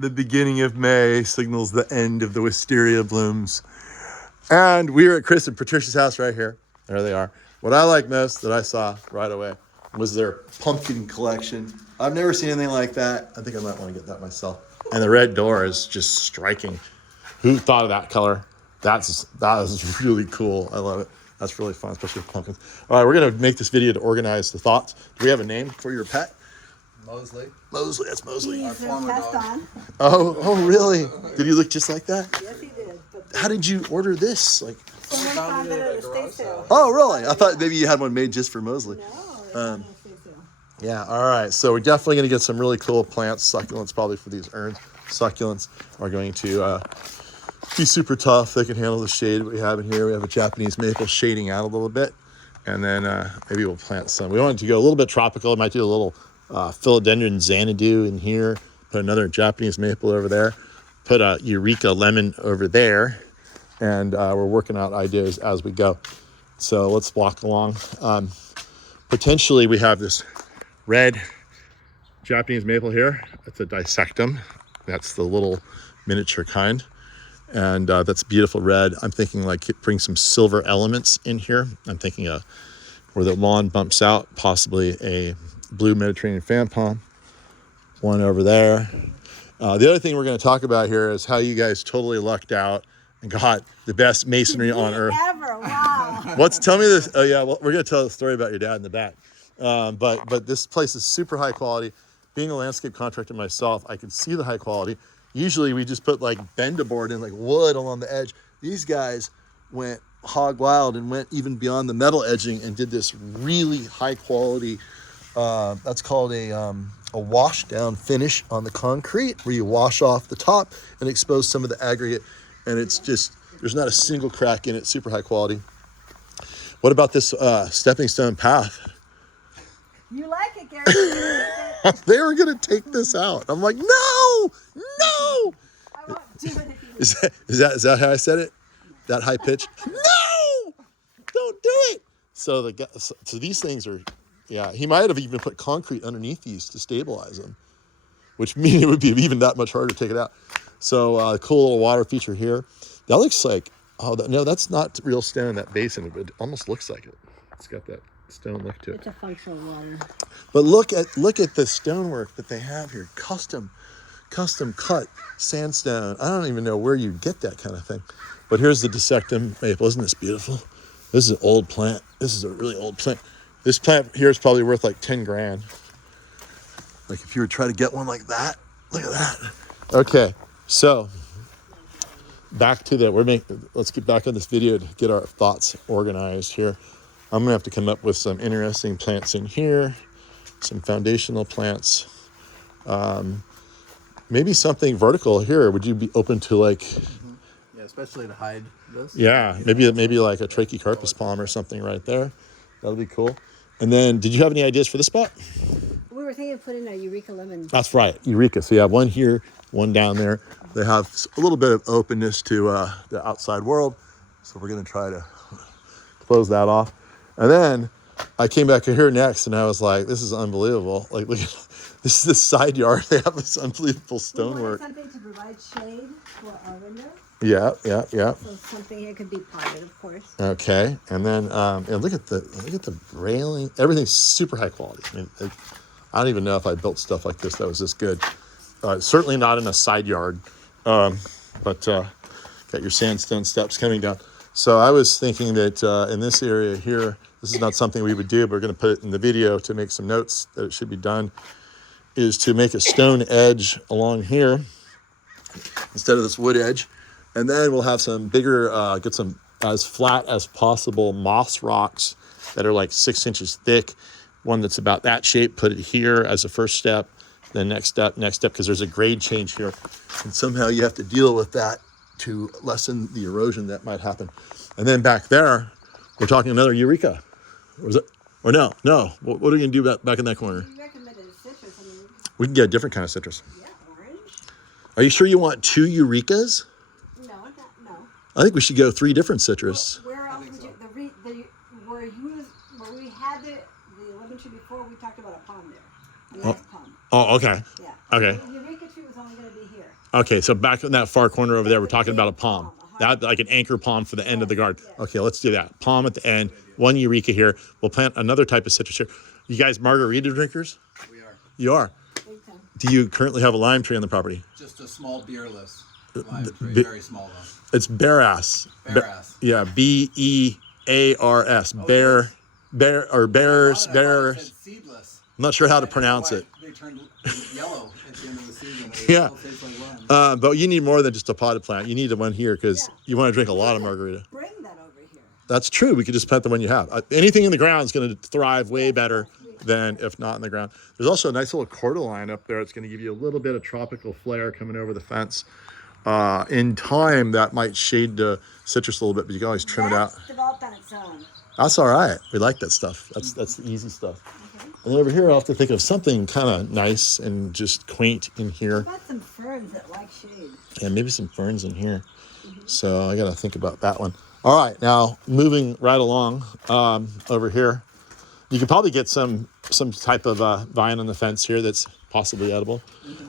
The beginning of May signals the end of the wisteria blooms. And we're at Chris and Patricia's house right here. There they are. What I like most that I saw right away was their pumpkin collection. I've never seen anything like that. I think I might want to get that myself. And the red door is just striking. Who thought of that color? That is really cool. I love it. That's really fun, especially with pumpkins. All right, we're going to make this video to organize the thoughts. Do we have a name for your pet? Mosley. Mosley, that's Mosley. He's passed on. Oh, really? Did he look just like that? Yes, he did. But How did you order this? Like, someone found it at a estate sale. oh, really? I thought maybe you had one made just for Mosley. No, it's at an estate sale. Yeah, all right. So we're definitely going to get some really cool plants, succulents, probably for these urns. Succulents are going to be super tough. They can handle the shade we have in here. We have a Japanese maple shading out a little bit. And then maybe we'll plant some. We wanted to go a little bit tropical. Might do a little philodendron Xanadu in here. Put another Japanese maple over there. Put a Eureka lemon over there. And we're working out ideas as we go. So let's walk along. Potentially we have this red Japanese maple here. It's a dissectum. That's the little miniature kind. And that's beautiful red. I'm thinking like bring some silver elements in here. I'm thinking where the lawn bumps out, possibly a blue Mediterranean fan palm. One over there. The other thing we're going to talk about here is how you guys totally lucked out and got the best masonry on earth. Ever, wow. Tell me this. Oh yeah, well, we're going to tell the story about your dad in the back. But this place is super high quality. Being a landscape contractor myself, I can see the high quality. Usually we just put like bend-a-board in like wood along the edge. These guys went hog wild and went even beyond the metal edging and did this really high quality, that's called a wash down finish on the concrete, where you wash off the top and expose some of the aggregate. And it's just, there's not a single crack in it, super high quality. What about this stepping stone path? You like it, Gary. They were going to take this out. I'm like, no. I won't do it if you Is that how I said it? That high pitch? No, don't do it. So these things are, yeah, he might have even put concrete underneath these to stabilize them, which means it would be even that much harder to take it out. So cool little water feature here. That looks like, no, that's not real stone, that basin, but it almost looks like it. It's got that stone look to it. It's a functional water. But look at the stonework that they have here. Custom cut sandstone. I don't even know where you get that kind of thing. But here's the dissectum maple. Isn't this beautiful? This is an old plant. This is a really old plant. This plant here is probably worth like 10 grand. Like if you were to try to get one like that, look at that. Okay, so back to let's get back on this video to get our thoughts organized here. I'm gonna have to come up with some interesting plants in here, some foundational plants. Maybe something vertical here. Would you be open to like? Yeah, especially to hide this. Yeah, maybe like a trachycarpus palm or something right there. That'll be cool. And then, did you have any ideas for this spot? We were thinking of putting a Eureka lemon. That's right, Eureka. So you have one here, one down there. They have a little bit of openness to the outside world. So we're gonna try to close that off. And then I came back here next and I was like, this is unbelievable. Like, look at this is the side yard. They have this unbelievable stonework. We wanted something to provide shade for our windows. Yeah. So something here could be potted, of course. Okay. And then and look at the railing. Everything's super high quality. I mean, I don't even know if I built stuff like this that was this good. Certainly not in a side yard. But got your sandstone steps coming down. So I was thinking that in this area here, this is not something we would do, but we're going to put it in the video to make some notes that it should be done, is to make a stone edge along here instead of this wood edge. And then we'll have some bigger, get some as flat as possible moss rocks that are like 6 inches thick. One that's about that shape, put it here as a first step. Then next step, because there's a grade change here. And somehow you have to deal with that to lessen the erosion that might happen. And then back there, we're talking another Eureka. Or is it? Or no. What are you going to do back in that corner? You recommended citrus. We can get a different kind of citrus. Yeah, orange. Are you sure you want 2 Eurekas? No. I think we should go 3 different citrus. Where else would you, where we had the lemon tree before, we talked about a palm there. A nice palm. Oh, okay. Yeah. Okay. The Eureka tree was only going to be here. Okay, so back in that far corner over there, we're talking about a palm. That like an anchor palm for the end of the garden. Okay, let's do that. Palm at the end, one eureka here. We'll plant another type of citrus here. You guys margarita drinkers? We are. You are. Big time. Do you currently have a lime tree on the property? Just a small beerless lime tree, be- very small though. It's bearass. Bearass. Yeah, Bears. Bear, or bears, I thought it bear. said seedless. I'm not sure how to I don't know pronounce why it. They turned yellow at the end of the season. Yeah. All taste like lime. But you need more than just a potted plant. You need one here because you want to drink a lot of margarita. Bring that over here. That's true. We could just plant the one you have. Anything in the ground is going to thrive way better than if not in the ground. There's also a nice little cordyline up there. It's going to give you a little bit of tropical flair coming over the fence. In time, that might shade the citrus a little bit, but you can always trim it out. That's developed on its own. That's all right. We like that stuff. That's the easy stuff. And over here, I'll have to think of something kind of nice and just quaint in here. Got some ferns that like shade. And maybe some ferns in here. So I got to think about that one. All right, now moving right along over here. You could probably get some type of vine on the fence here that's possibly edible.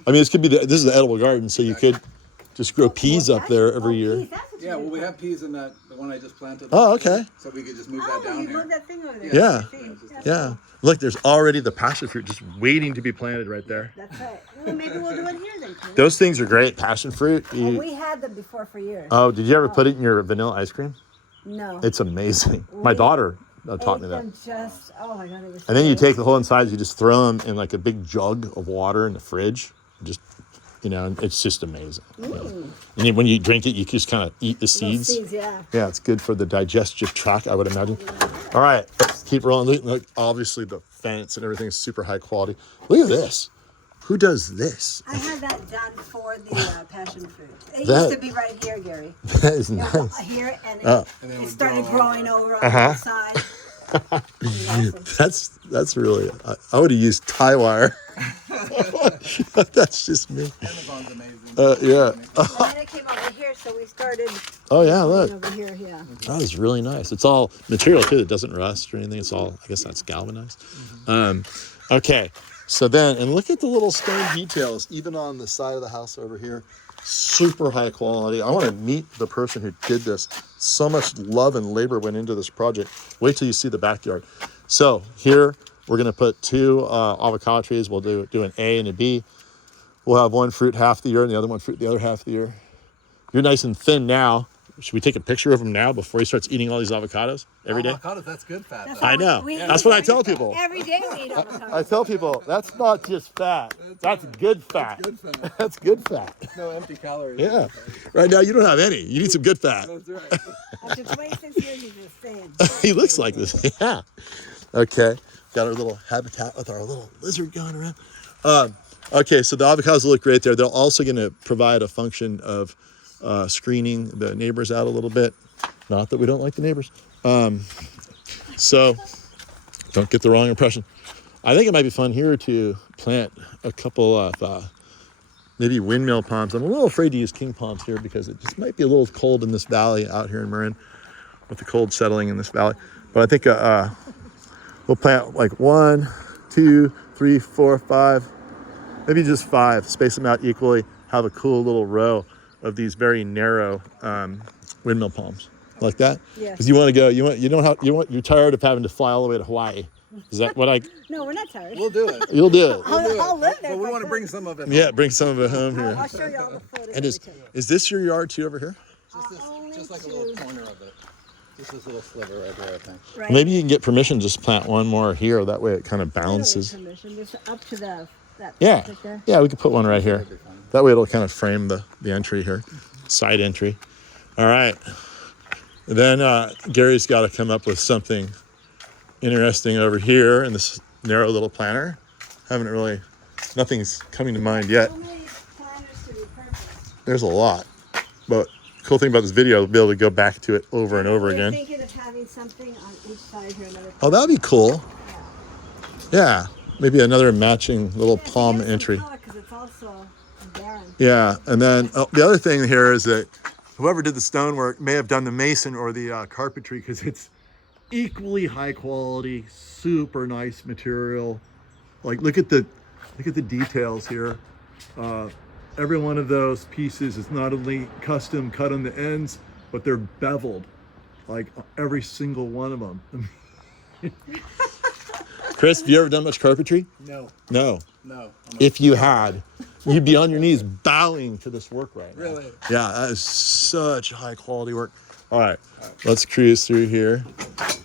I mean, this could be this is the edible garden, so you could just grow peas up there every year. Yeah, well, we have peas in that, the one I just planted. Oh, okay. So we could just move Oh, that down you here. moved that thing over there. Yeah. I see. Yeah. Look, there's already the passion fruit just waiting to be planted right there. That's right. Well, maybe we'll do it here then, too. Those things are great. Passion fruit. Well, we had them before for years. Oh, did you ever put it in your vanilla ice cream? No. It's amazing. My daughter taught me that. Them just, oh my God, it was And then you so take the whole insides, you just throw them in like a big jug of water in the fridge. Just, and it's just amazing. And then when you drink it, you just kind of eat the little seeds. yeah. Yeah, it's good for the digestive tract, I would imagine. All right, let's keep rolling. Look, obviously, the fence and everything is super high quality. Look at this. Who does this? I had that done for the passion fruit. It That- used to be right here, Gary. That is It nice. was here, and And then it we started grow growing over on the side. Awesome. That's really. I would have used tie wire. That's just me. Amazon's amazing. Yeah. And then it came over here, so we started Oh yeah, look. over here, yeah. That is really nice. It's all material too. It doesn't rust or anything. It's all, I guess that's galvanized. Okay. So then, and look at the little stone details, even on the side of the house over here. Super high quality. I want to meet the person who did this. So much love and labor went into this project. Wait till you see the backyard. So here, we're going to put 2 avocado trees. We'll do an A and a B. We'll have one fruit half the year and the other one fruit the other half the year. You're nice and thin now. Should we take a picture of him now before he starts eating all these avocados every day? Avocados, that's good fat. That's though. I know. We That's eat what I tell people. Every day we eat avocado. I tell people that's not just fat. That's good fat. Good fat. That's good fat. No empty calories. Yeah. Right now you don't have any. You need some good fat. That's right. After 26 years, he's just saying. He looks like this. Yeah. Okay. Got our little habitat with our little lizard going around. Okay, so the avocados look great there. They're also going to provide a function of screening the neighbors out a little bit. Not that we don't like the neighbors. So don't get the wrong impression. I think it might be fun here to plant a couple of maybe windmill palms. I'm a little afraid to use king palms here because it just might be a little cold in this valley out here in Marin with the cold settling in this valley. But I think we'll plant like 1, 2, 3, 4, 5, maybe just 5. Space them out equally. Have a cool little row of these very narrow windmill palms, like that. Yes. Because you want to go. You're tired of having to fly all the way to Hawaii. Is that what I? No, we're not tired. We'll do it. You'll do it. I'll live there. But we if I want to could. bring some of it. Yeah, bring some of it home I'll here. show you all the photos. And of it. is this your yard too over here? Just like a little corner of it. Just this little sliver right there, I think. Right. Maybe you can get permission to just plant one more here. That way it kind of I don't need balances. permission. Just up to that Yeah, right there. yeah, we could put one right here. That way it'll kind of frame the entry here, side entry. All right. Then Gary's got to come up with something interesting over here in this narrow little planter. Nothing's coming to mind yet. So many planners to be perfect. There's a lot, but the cool thing about this video, we'll be able to go back to it over and over We're again. thinking of having something on each side here. Another. Oh, that'd be cool. Yeah, maybe another matching little palm entry. Because it's also barren. Yeah, and then the other thing here is that whoever did the stonework may have done the mason or the carpentry because it's equally high quality, super nice material. Like look at the details here. every one of those pieces is not only custom cut on the ends, but they're beveled, like every single one of them. Chris, have you ever done much carpentry? No. No. No. If you had, you'd be on your knees bowing to this work right now. Really? Yeah, that is such high quality work. All right, let's cruise through here.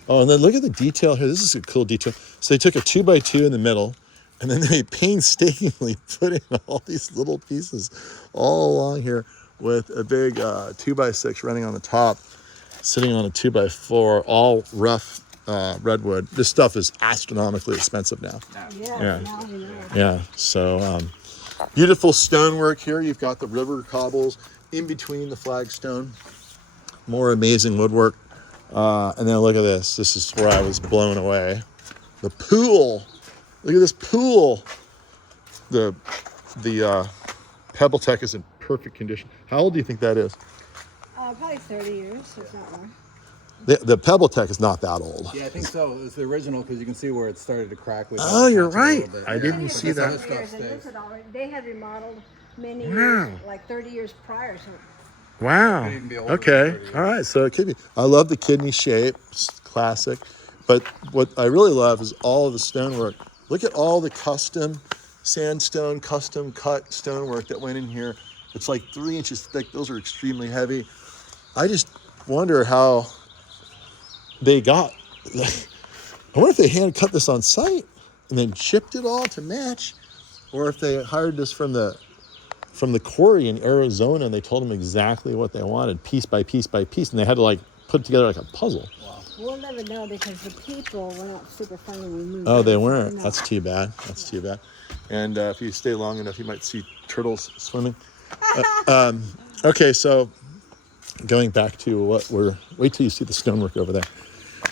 Oh, and then look at the detail here. This is a cool detail. So they took a 2x2 in the middle, and then they painstakingly put in all these little pieces all along here with a big 2x6 running on the top, sitting on a 2x4, all rough redwood. This stuff is astronomically expensive now. Yeah. Now we know. Yeah, so beautiful stonework here. You've got the river cobbles in between the flagstone. More amazing woodwork. And then look at this. This is where I was blown away. The pool. Look at this pool. The Pebble Tech is in perfect condition. How old do you think that is? Probably 30 years, if not more. The Pebble Tech is not that old. Yeah, I think so. It was the original because you can see where it started to crack. With Oh, you're patches a right. little bit. I didn't see But that. this other stuff And this stays. had already, they had remodeled many Wow. years, like 30 years prior. So Wow. Could even be older Okay. than 30 years. All right. So it could be. I love the kidney shape. It's classic. But what I really love is all of the stonework. Look at all the custom sandstone, custom cut stonework that went in here. It's like 3 inches thick. Those are extremely heavy. I just wonder how they got. I wonder if they hand cut this on site and then chipped it all to match, or if they hired this from the quarry in Arizona and they told them exactly what they wanted, piece by piece by piece, and they had to like put it together like a puzzle. we'll never know because the people were not super friendly when we moved. Oh, they in. weren't. No. That's too bad. That's too bad. And if you stay long enough, you might see turtles swimming. Okay, so going back to what we're. Wait till you see the stonework over there.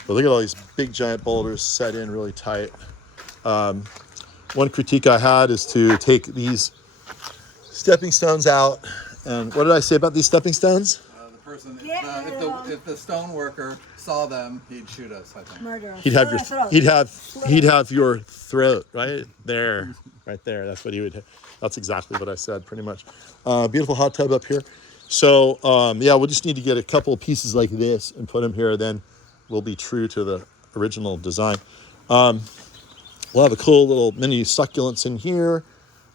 But look at all these big giant boulders set in really tight. One critique I had is to take these stepping stones out. And what did I say about these stepping stones? The person, Yeah. if the stone worker saw them, he'd shoot us, I think. Murder. He'd have Throat. your throat right there, right there. That's what he would. That's exactly what I said, pretty much. Beautiful hot tub up here. So yeah, we'll just need to get a couple of pieces like this and put them here. Then we'll be true to the original design. We'll have a cool little mini succulents in here,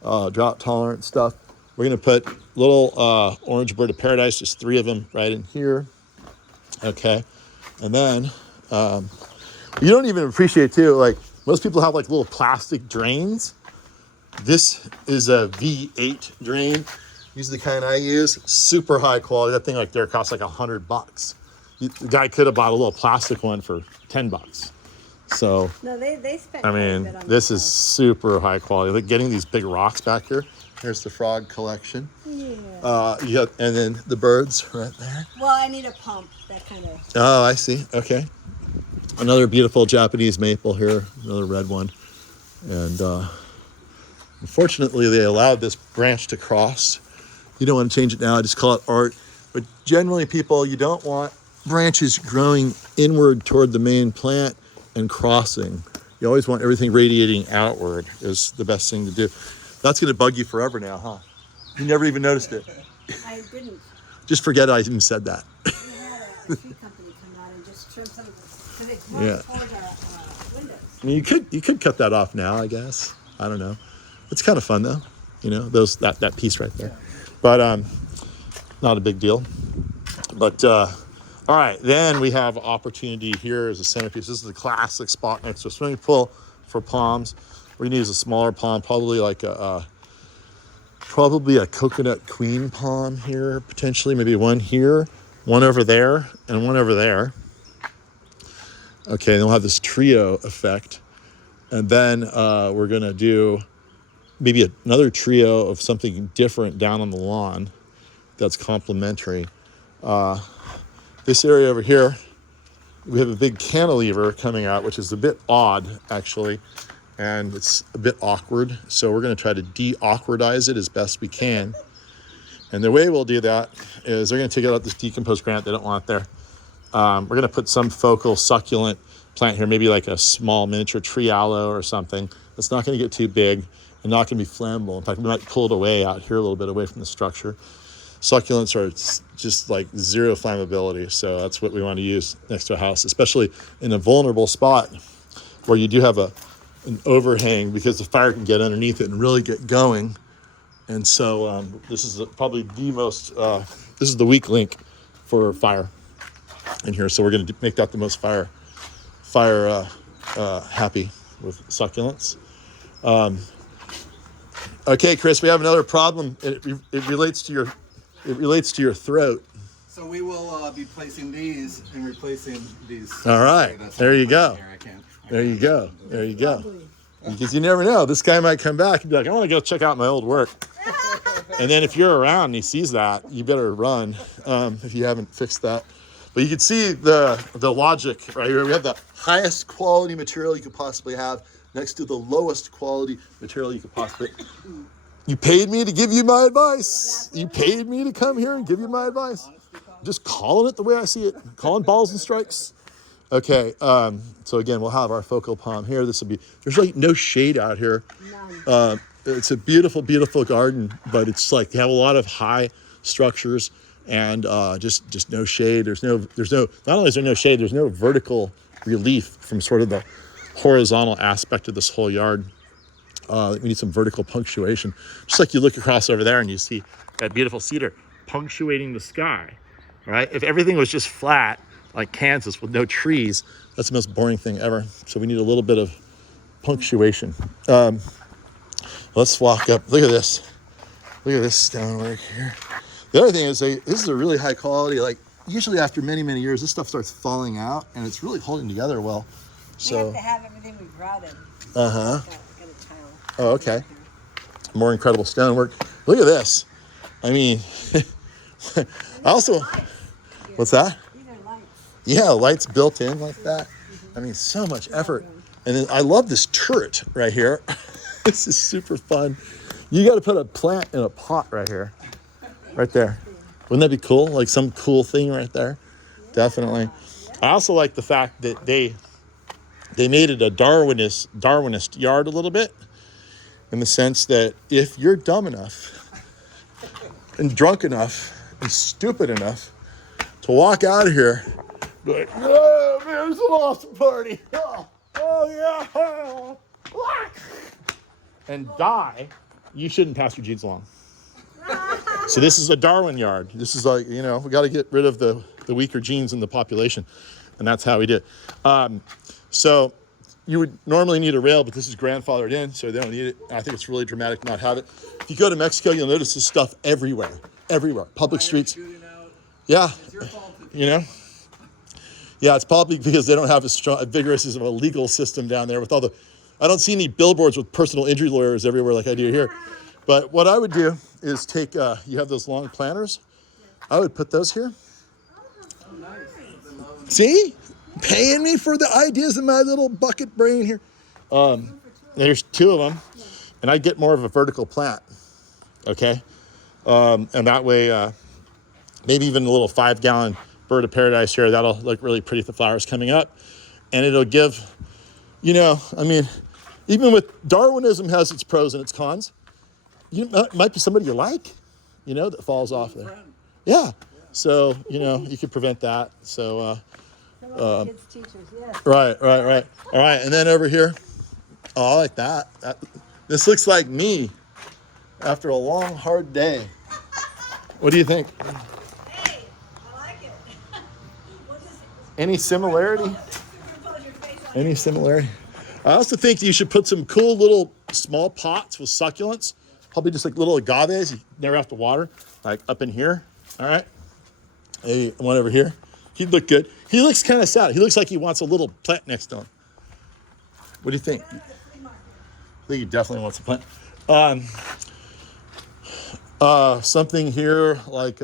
drought tolerant stuff. We're gonna put little orange bird of paradise, just 3 of them right in here. Okay, and then you don't even appreciate too, like most people have like little plastic drains. This is a V8 drain. These are the kind I use. Super high quality. That thing like there costs like $100. The guy could have bought a little plastic one for $10. So No, they spent. I quite a mean, bit on this is super high quality. Like getting these big rocks back here. Here's the frog collection. Yeah. Yeah, and then the birds right there. Well, I need a pump. That kind of. Oh, I see. Okay. Another beautiful Japanese maple here. Another red one. And unfortunately, they allowed this branch to cross. You don't want to change it now. I just call it art. But generally, people, you don't want branches growing inward toward the main plant and crossing. You always want everything radiating outward is the best thing to do. That's going to bug you forever now, huh? You never even noticed it. I didn't. Just forget I even said that. We had a tree company come out and just trim some of this because it's more Yeah. toward our windows. I mean, you could cut that off now, I guess. I don't know. It's kind of fun though, you know, that piece right there. But not a big deal. But all right, then we have opportunity here as a centerpiece. This is a classic spot next to a swimming pool for palms. We're gonna use a smaller palm, probably like a coconut queen palm here, potentially. Maybe one here, one over there, and one over there. Okay, then we'll have this trio effect. And then we're gonna do maybe another trio of something different down on the lawn that's complementary. This area over here, we have a big cantilever coming out, which is a bit odd, actually, and it's a bit awkward. So we're gonna try to de-awkwardize it as best we can. And the way we'll do that is they're gonna take out this decomposed granite. They don't want it there. We're gonna put some focal succulent plant here, maybe like a small miniature tree aloe or something. It's not gonna get too big. And and not going to be flammable. In fact, we might pull it away out here a little bit away from the structure. Succulents are just like zero flammability, so that's what we want to use next to a house, especially in a vulnerable spot where you do have an overhang, because the fire can get underneath it and really get going. And so this is probably the most, this is the weak link for fire in here. So we're going to make that the most fire happy with succulents. Okay, Chris, we have another problem. It relates to your throat. So we will be placing these and replacing these. All right, there you go. There you go. Because you never know. This guy might come back and be like, I want to go check out my old work. And then if you're around and he sees that, you better run if you haven't fixed that. But you can see the logic right here. We have the highest quality material you could possibly have next to the lowest quality material you could possibly. You paid me to give you my advice. You paid me to come here and give you my advice. I'm just calling it the way I see it. Calling balls and strikes. Okay, so again, we'll have our focal palm here. This will be, there's like no shade out here. It's a beautiful, beautiful garden, but it's like you have a lot of high structures and just no shade. There's no, not only is there no shade, there's no vertical relief from sort of the horizontal aspect of this whole yard. We need some vertical punctuation. Just like you look across over there and you see that beautiful cedar punctuating the sky, right? If everything was just flat, like Kansas with no trees, that's the most boring thing ever. So we need a little bit of punctuation. Let's walk up. Look at this. Look at this stonework here. The other thing is this is a really high quality, like usually after many, many years, this stuff starts falling out and it's really holding together well. We have to have everything we brought in. Uh-huh. Got a tile. Oh, okay. More incredible stonework. Look at this. I mean, I also, what's that? Yeah, lights built in like that. I mean, so much effort. And then I love this turret right here. This is super fun. You got to put a plant in a pot right here, right there. Wouldn't that be cool? Like some cool thing right there. Definitely. I also like the fact that they made it a Darwinist yard a little bit, in the sense that if you're dumb enough and drunk enough and stupid enough to walk out of here, be like, oh man, it's an awesome party. Oh yeah. And die, you shouldn't pass your jeans along. So this is a Darwin yard. This is like, we got to get rid of the weaker genes in the population. And that's how we did it. So you would normally need a rail, but this is grandfathered in, so they don't need it. I think it's really dramatic to not have it. If you go to Mexico, you'll notice this stuff everywhere. Public streets. Yeah. Yeah, it's probably because they don't have as vigorous as a legal system down there with all the, I don't see any billboards with personal injury lawyers everywhere like I do here. But what I would do is take, you have those long planters. I would put those here. See? Paying me for the ideas in my little bucket brain here. There's two of them. And I'd get more of a vertical plant. Okay? And that way, maybe even a little 5-gallon bird of paradise here. That'll look really pretty with the flowers coming up. And it'll give, even with Darwinism has its pros and its cons. It might be somebody you like, that falls off there. Yeah. So, you could prevent that. So, Kids, teachers, yes. Right. All right. And then over here, I like that. This looks like me after a long, hard day. What do you think? Hey, I like it. Any similarity? Any similarity? I also think you should put some cool little small pots with succulents. Probably just like little agaves you never have to water, like up in here. All right. Hey, one over here. He'd look good. He looks kind of sad. He looks like he wants a little plant next to him. What do you think? I think he definitely wants a plant. Something here like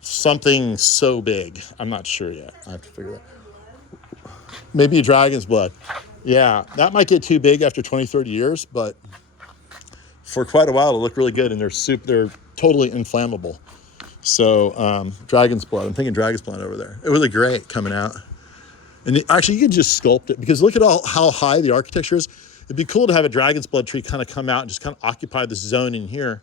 something so big. I'm not sure yet. I have to figure that out. Maybe a dragon's blood. Yeah, that might get too big after 20, 30 years, but for quite a while it'll look really good, and they're totally inflammable. So dragon's blood. I'm thinking dragon's blood over there. It would look great coming out. And actually, you can just sculpt it, because look at how high the architecture is. It'd be cool to have a dragon's blood tree kind of come out and just kind of occupy this zone in here.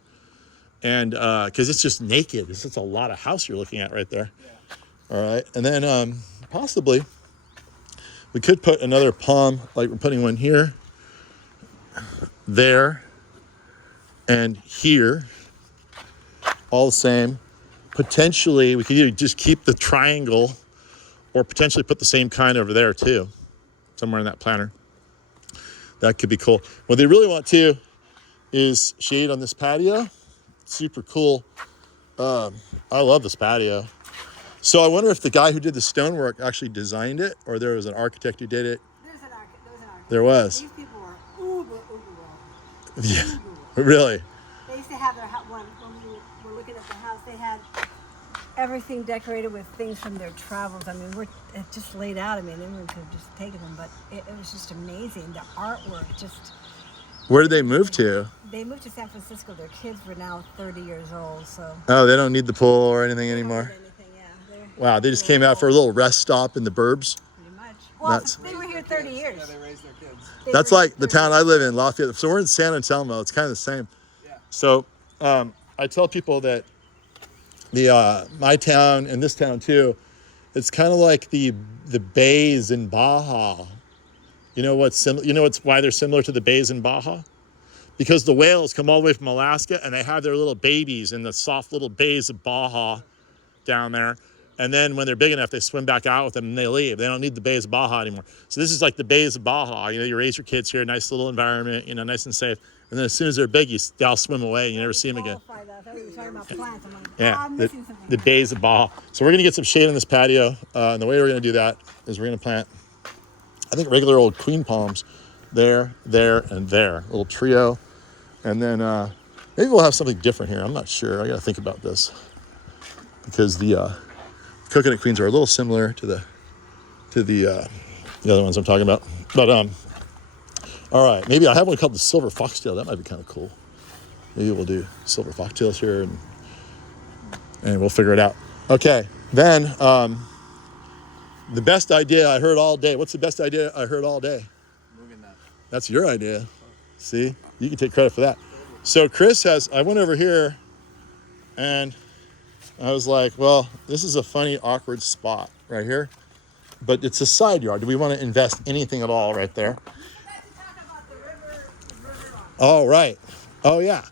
And because it's just naked. It's just a lot of house you're looking at right there. Yeah. All right. And then possibly we could put another palm, like we're putting one here, there, and here. All the same. Potentially, we could either just keep the triangle or potentially put the same kind over there too, somewhere in that planter. That could be cool. What they really want too is shade on this patio. Super cool. I love this patio. So I wonder if the guy who did the stonework actually designed it, or there was an architect who did it. There was an architect. There was. These people were uber well. Yeah, really. They used to have their house, when we were looking at the house, they had everything decorated with things from their travels. I mean, it just laid out. I mean, anyone could have just taken them, but it was just amazing. The artwork just... Where did they move to? They moved to San Francisco. Their kids were now 30 years old, so... Oh, they don't need the pool or anything anymore? Wow, they just came out for a little rest stop in the burbs? Pretty much. Well, they were here 30 years. Yeah, they raised their kids. That's like the town I live in, Lafayette. So we're in San Anselmo. It's kind of the same. Yeah. So I tell people that my town and this town too, it's kind of like the bays in Baja. You know what's why they're similar to the bays in Baja? Because the whales come all the way from Alaska and they have their little babies in the soft little bays of Baja down there. And then when they're big enough, they swim back out with them and they leave. They don't need the bays of Baja anymore. So this is like the bays of Baja. You know, you raise your kids here, nice little environment, you know, nice and safe. And then as soon as they're big, they all swim away and you never see them again. I thought we were talking about plants. I'm like, Yeah, I'm missing something. the bays of Baja. So we're going to get some shade on this patio. And the way we're going to do that is we're going to plant, I think, regular old queen palms there, there, and there. A little trio. And then maybe we'll have something different here. I'm not sure. I got to think about this. Because the coconut queens are a little similar to the other ones I'm talking about. But all right, maybe I have one called the silver foxtail. That might be kind of cool. Maybe we'll do silver foxtails here and we'll figure it out. Okay, then the best idea I heard all day. What's the best idea I heard all day? Moving that. That's your idea. See, you can take credit for that. So I went over here and I was like, well, this is a funny, awkward spot right here, but it's a side yard. Do we want to invest anything at all right there? Oh, right. Oh, yeah.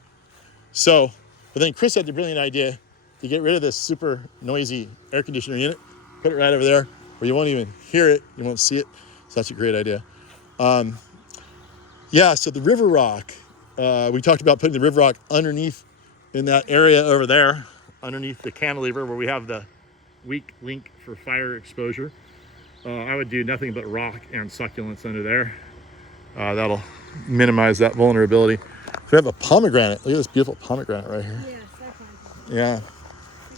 So, but then Chris had the brilliant idea to get rid of this super noisy air conditioner unit, put it right over there where you won't even hear it, you won't see it. So that's a great idea. Yeah, so the river rock, we talked about putting the river rock underneath in that area over there, underneath the cantilever where we have the weak link for fire exposure. I would do nothing but rock and succulents under there. That'll minimize that vulnerability. We have a pomegranate. Look at this beautiful pomegranate right here. Yeah.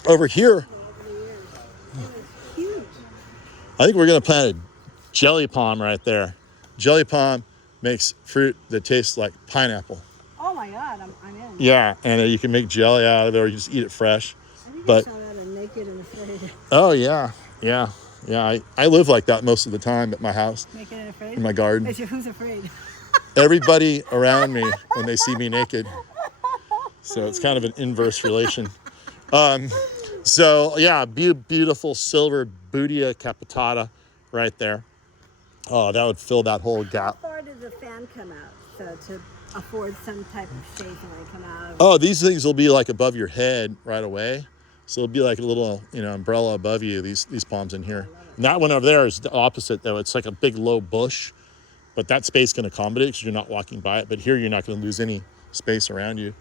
Over here, I think we're going to plant a jelly palm right there. Jelly palm makes fruit that tastes like pineapple. Oh my God, I'm in. Yeah, and you can make jelly out of it, or you just eat it fresh. I think But I saw that in Naked and Afraid. oh yeah. I live like that most of the time at my house, Naked and Afraid? in my garden. Who's afraid? Everybody around me when they see me naked. So it's kind of an inverse relation. So yeah, beautiful silver Bootia capitata right there. Oh, that would fill that whole gap. How far does the fan come out to afford some type of shade when they come out? Oh, these things will be like above your head right away. So it'll be like a little, umbrella above you, these palms in here. And that one over there is the opposite though. It's like a big low bush, but that space can accommodate because you're not walking by it. But here you're not going to lose any space around you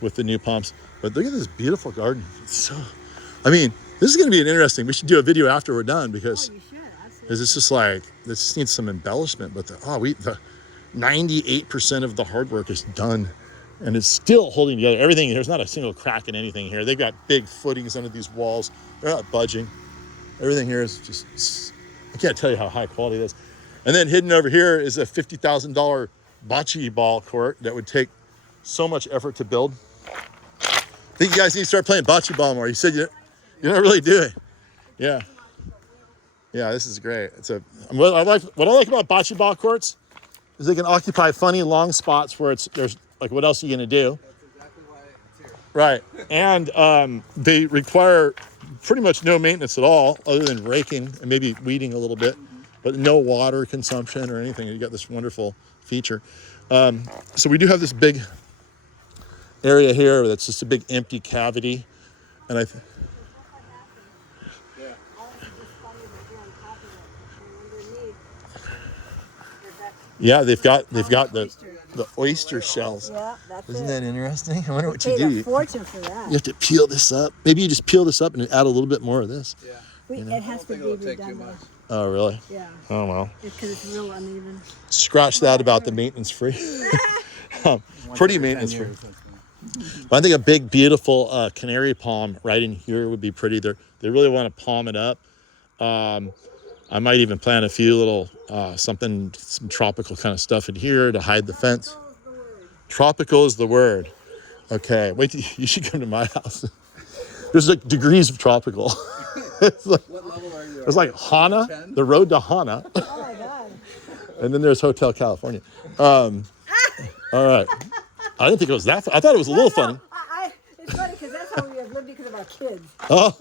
with the new palms. But look at this beautiful garden. This is going to be an interesting, we should do a video after we're done because it's just like, this just needs some embellishment. But the 98% of the hard work is done. And it's still holding together. Everything, there's not a single crack in anything here. They've got big footings under these walls. They're not budging. Everything here is just, I can't tell you how high quality it is. And then hidden over here is a $50,000 bocce ball court that would take so much effort to build. I think you guys need to start playing bocce ball more. You said you don't really do it. Yeah. Yeah, this is great. What I like about bocce ball courts is they can occupy funny long spots where there's like, what else are you gonna do? That's exactly why it's here. Right, and they require pretty much no maintenance at all, other than raking and maybe weeding a little bit, but no water consumption or anything. You got this wonderful feature. So we do have this big area here that's just a big empty cavity, and Yeah. yeah, they've got the oyster shells. Yeah, that's Isn't it. that interesting? I wonder what you Paid do. a fortune for that. You have to peel this up. Maybe you just peel this up and add a little bit more of this. Yeah. It has to think be it'll take too redone. much. Oh, really? Yeah, Oh, well. because it's real uneven. Scratch that about the maintenance free. Pretty maintenance free. I think a big, beautiful canary palm right in here would be pretty. They really want to palm it up. I might even plant a few little some tropical kind of stuff in here to hide the fence. Tropical is the word. Okay, wait, you should come to my house. There's like degrees of tropical. It's like, What level are you? there's like Hana, 10? the road to Hana, Oh my God. and then there's Hotel California. All right. I didn't think it was that I thought it was a little funny. It's funny because that's how we have lived because of our kids. Oh,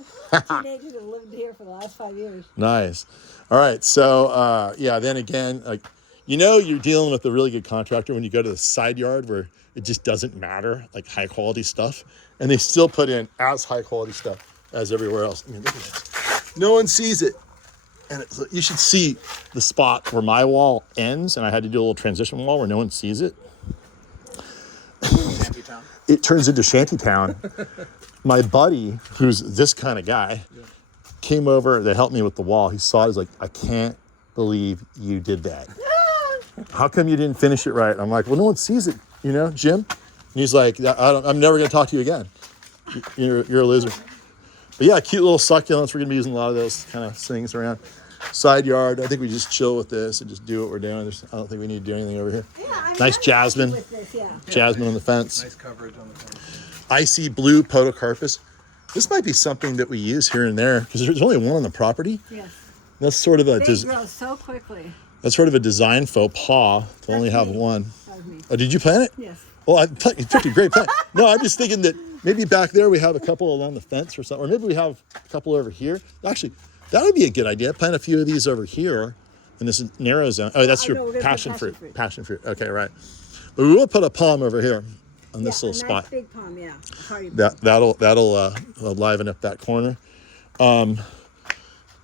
Teenagers have lived here for the last 5 years. nice. All right. So, yeah, then again, like, you're dealing with a really good contractor when you go to the side yard where it just doesn't matter, like high quality stuff. And they still put in as high quality stuff as everywhere else. I mean, look at this. No one sees it. And you should see the spot where my wall ends, and I had to do a little transition wall where no one sees it. Shantytown. It turns into shantytown. My buddy, who's this kind of guy, came over to help me with the wall. He saw it. He's like, I can't believe you did that. How come you didn't finish it right? I'm like, well, no one sees it, Jim. And he's like, I'm never going to talk to you again. You're a loser. But yeah, cute little succulents. We're going to be using a lot of those kind of things around. Side yard, I think we just chill with this and just do what we're doing. I don't think we need to do anything over here. Yeah, I'm Nice happy jasmine. with this, yeah. Jasmine on the fence. Nice coverage on the front. Icy blue podocarpus. This might be something that we use here and there because there's only one on the property. Yes. That's sort of a They grow so quickly. that's sort of a design faux pas to only have me. one. That was me. Oh, did you plant it? Yes. Well, you picked a great plant. No, I'm just thinking that maybe back there we have a couple along the fence or something, or maybe we have a couple over here. Actually, that would be a good idea. Plant a few of these over here in this narrow zone. Oh, that's no, your we're gonna put passion passion fruit. fruit. Passion fruit. Okay, right. But we will put a palm over here on this Yeah, little a spot. nice big palm, yeah. A party palm. That'll liven up that corner.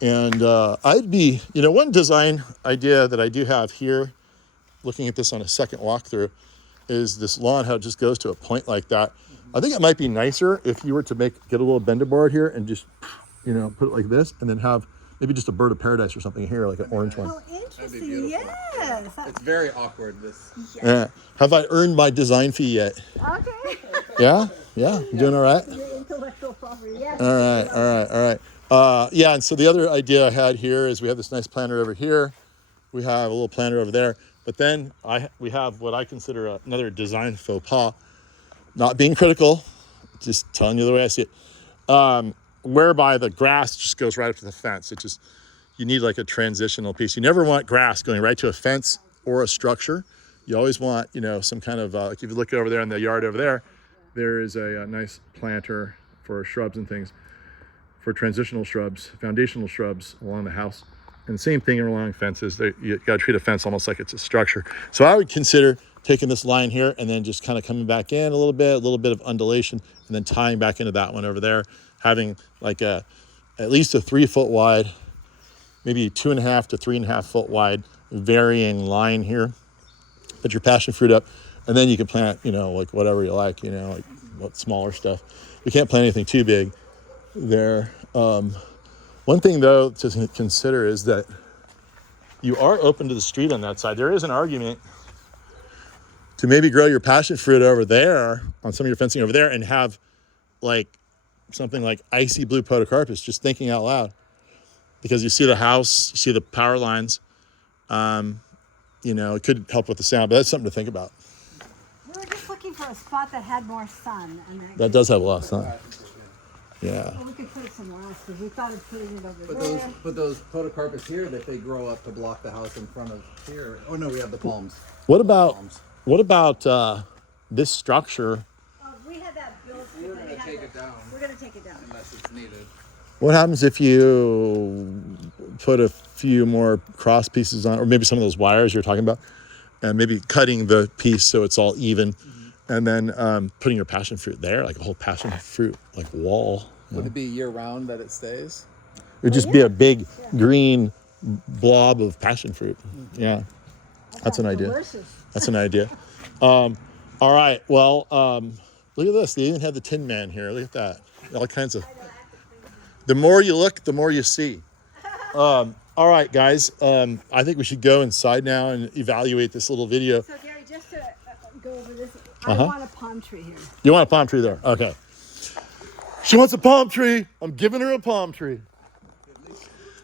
I'd be, one design idea that I do have here, looking at this on a second walkthrough, is this lawn, how it just goes to a point like that. I think it might be nicer if you were to get a little bender board here and just, put it like this, and then have maybe just a bird of paradise or something here, like an orange one. Oh, interesting. beautiful. Yes. It's very awkward. Yeah. Have I earned my design fee yet? Okay. Yeah? Yeah? You doing all right? Your intellectual property, yes. All right. Yeah, and so the other idea I had here is we have this nice planter over here. We have a little planter over there. But then we have what I consider another design faux pas. Not being critical, just telling you the way I see it. Whereby the grass just goes right up to the fence. You need like a transitional piece. You never want grass going right to a fence or a structure. You always want, some kind of, like if you look over there in the yard over there, there is a nice planter for shrubs and things, for transitional shrubs, foundational shrubs along the house. And same thing along fences. You got to treat a fence almost like it's a structure. So I would consider taking this line here and then just kind of coming back in a little bit of undulation, and then tying back into that one over there, having like at least a 3 foot wide, maybe 2.5 to 3.5 foot wide varying line here. Put your passion fruit up, and then you can plant, like whatever you like, like what smaller stuff. We can't plant anything too big there. One thing, though, to consider is that you are open to the street on that side. There is an argument to maybe grow your passion fruit over there on some of your fencing over there and have like something like icy blue podocarpus, just thinking out loud. Because you see the house, you see the power lines, it could help with the sound, but that's something to think about. We were just looking for a spot that had more sun. And That does have a lot of sun. Yeah. we could put some somewhere else because we thought of putting it over But there. those podocarpus here that they grow up to block the house in front of here. Oh no, we have the palms. What about Palms. this structure? We had that built. We're gonna take it down We're gonna take it down. unless it's needed. What happens if you put a few more cross pieces on, or maybe some of those wires you're talking about, and maybe cutting the piece so it's all even, and then putting your passion fruit there, like a whole passion fruit like wall. Would it be year round that it stays? It would just be a big green blob of passion fruit. Yeah, that's an idea. Delicious. That's an idea. All right. Well, look at this. They even have the Tin Man here. Look at that. All kinds of. The more you look, the more you see. All right, guys. I think we should go inside now and evaluate this little video. So Gary, just to go over this, I want a palm tree here. You want a palm tree there? Okay. She wants a palm tree. I'm giving her a palm tree.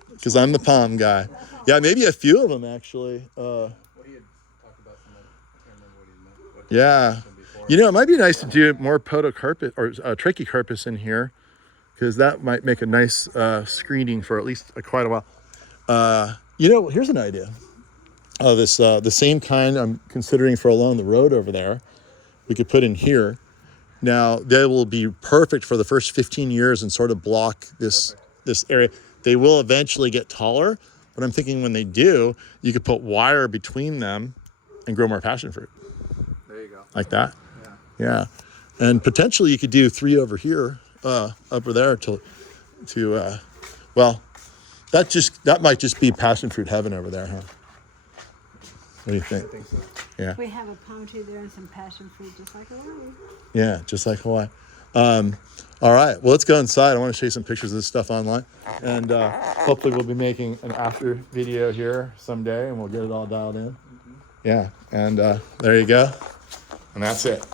Because I'm the palm guy. Yeah, maybe a few of them actually. Well, he had talked about some. I can't remember what he meant. What Yeah. he mentioned before. You know, it might be nice to do more podocarpus or trachycarpus in here, because that might make a nice screening for at least quite a while. You know, here's an idea. The same kind I'm considering for along the road over there, we could put in here. Now, they will be perfect for the first 15 years and sort of block this area. They will eventually get taller, but I'm thinking when they do, you could put wire between them and grow more passion fruit. There you go. Like that. Yeah. Yeah. And potentially you could do 3 over here, over there well, that might just be passion fruit heaven over there, huh? What do you think? I think so. Yeah. We have a palm tree there and some passion fruit, just like Hawaii. Yeah, just like Hawaii. All right, well, let's go inside. I want to show you some pictures of this stuff online. And hopefully we'll be making an after video here someday and we'll get it all dialed in. Yeah, and there you go. And that's it.